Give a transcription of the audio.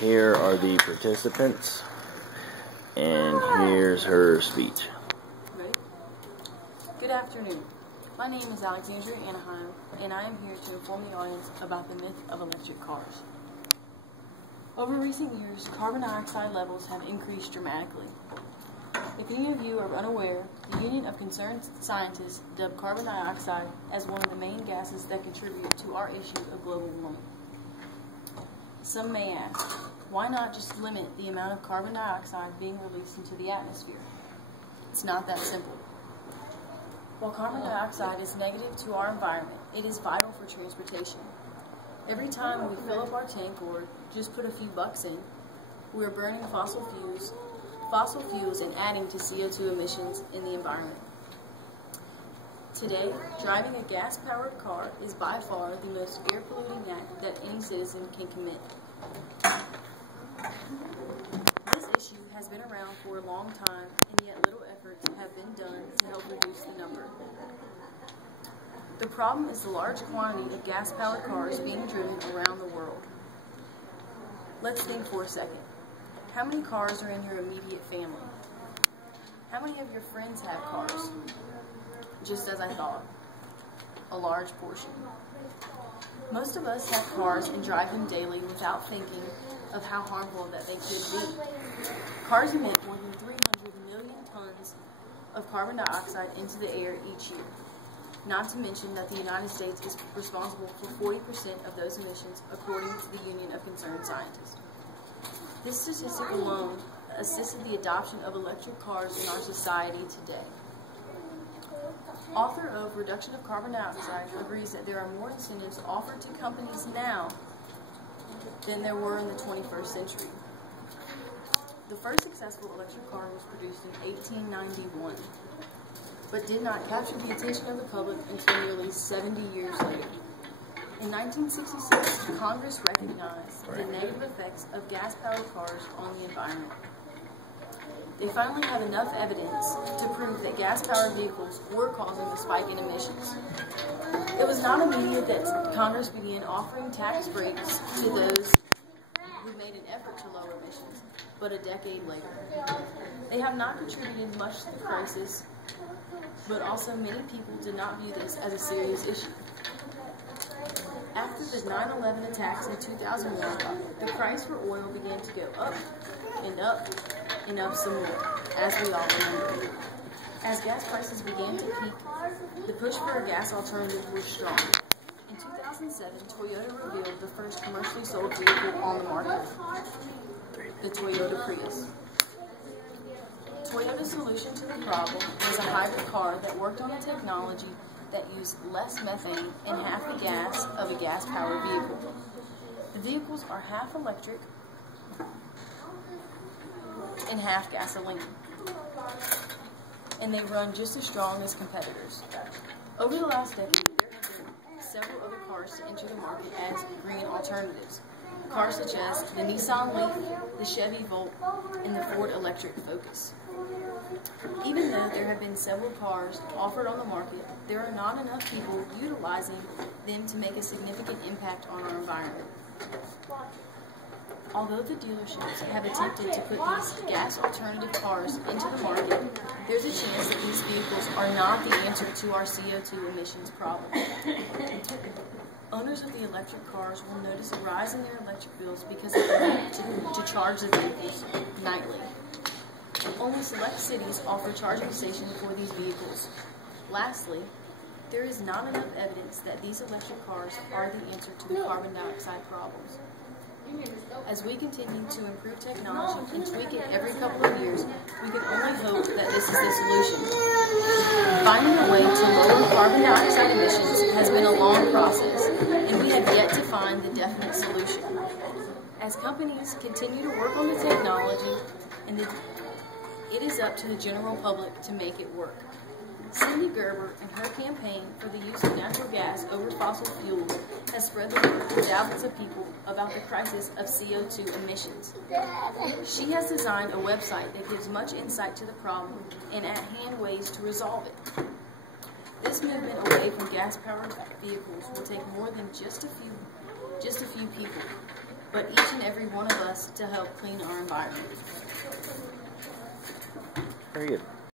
Here are the participants, and here's her speech. Ready? Good afternoon. My name is Alexandria Anaheim, and I am here to inform the audience about the myth of electric cars. Over recent years, carbon dioxide levels have increased dramatically. If any of you are unaware, the Union of Concerned Scientists dubbed carbon dioxide as one of the main gases that contribute to our issue of global warming. Some may ask, why not just limit the amount of carbon dioxide being released into the atmosphere? It's not that simple. While carbon dioxide is negative to our environment, it is vital for transportation. Every time we fill up our tank or just put a few bucks in, we are burning fossil fuels and adding to CO2 emissions in the environment. Today, driving a gas-powered car is by far the most air-polluting act that any citizen can commit. This issue has been around for a long time, and yet little efforts have been done to help reduce the number. The problem is the large quantity of gas-powered cars being driven around the world. Let's think for a second. How many cars are in your immediate family? How many of your friends have cars? Just as I thought, a large portion. Most of us have cars and drive them daily without thinking of how harmful that they could be. Cars emit more than 300 million tons of carbon dioxide into the air each year. Not to mention that the United States is responsible for 40% of those emissions, according to the Union of Concerned Scientists. This statistic alone assisted the adoption of electric cars in our society today. Author of Reduction of Carbon Dioxide agrees that there are more incentives offered to companies now than there were in the 21st century. The first successful electric car was produced in 1891, but did not capture the attention of the public until nearly 70 years later. In 1966, Congress recognized the negative effects of gas-powered cars on the environment. They finally have enough evidence to prove that gas-powered vehicles were causing the spike in emissions. It was not immediate that Congress began offering tax breaks to those who made an effort to lower emissions, but a decade later. They have not contributed much to the crisis, but also many people did not view this as a serious issue. After the 9/11 attacks in 2001, the price for oil began to go up and up and up some more, as we all remember. As gas prices began to peak, the push for a gas alternative was strong. In 2007, Toyota revealed the first commercially sold vehicle on the market, the Toyota Prius. Toyota's solution to the problem was a hybrid car that worked on a technology that used less methane and half the gas of a gas-powered vehicle. The vehicles are half electric and half gasoline, and they run just as strong as competitors. Over the last decade, there have been several other cars to enter the market as green alternatives. Cars such as the Nissan Leaf, the Chevy Volt, and the Ford Electric Focus. Even though there have been several cars offered on the market, there are not enough people utilizing them to make a significant impact on our environment. Although the dealerships have attempted to put these gas alternative cars into the market, there's a chance that these vehicles are not the answer to our CO2 emissions problem. Owners of the electric cars will notice a rise in their electric bills because of the need to charge the vehicles nightly. Only select cities offer charging stations for these vehicles. Lastly, there is not enough evidence that these electric cars are the answer to the carbon dioxide problems. As we continue to improve technology and tweak it every couple of years, we can only hope that this is the solution. Finding a way to lower carbon dioxide emissions has been a long process, and we have yet to find the definite solution. As companies continue to work on the technology, it is up to the general public to make it work. Cindy Gerber and her campaign for the use of natural gas over fossil fuels has spread the word to thousands of people about the crisis of CO2 emissions. She has designed a website that gives much insight to the problem and at-hand ways to resolve it. This movement away from gas-powered vehicles will take more than just a few people, but each and every one of us to help clean our environment. Very good.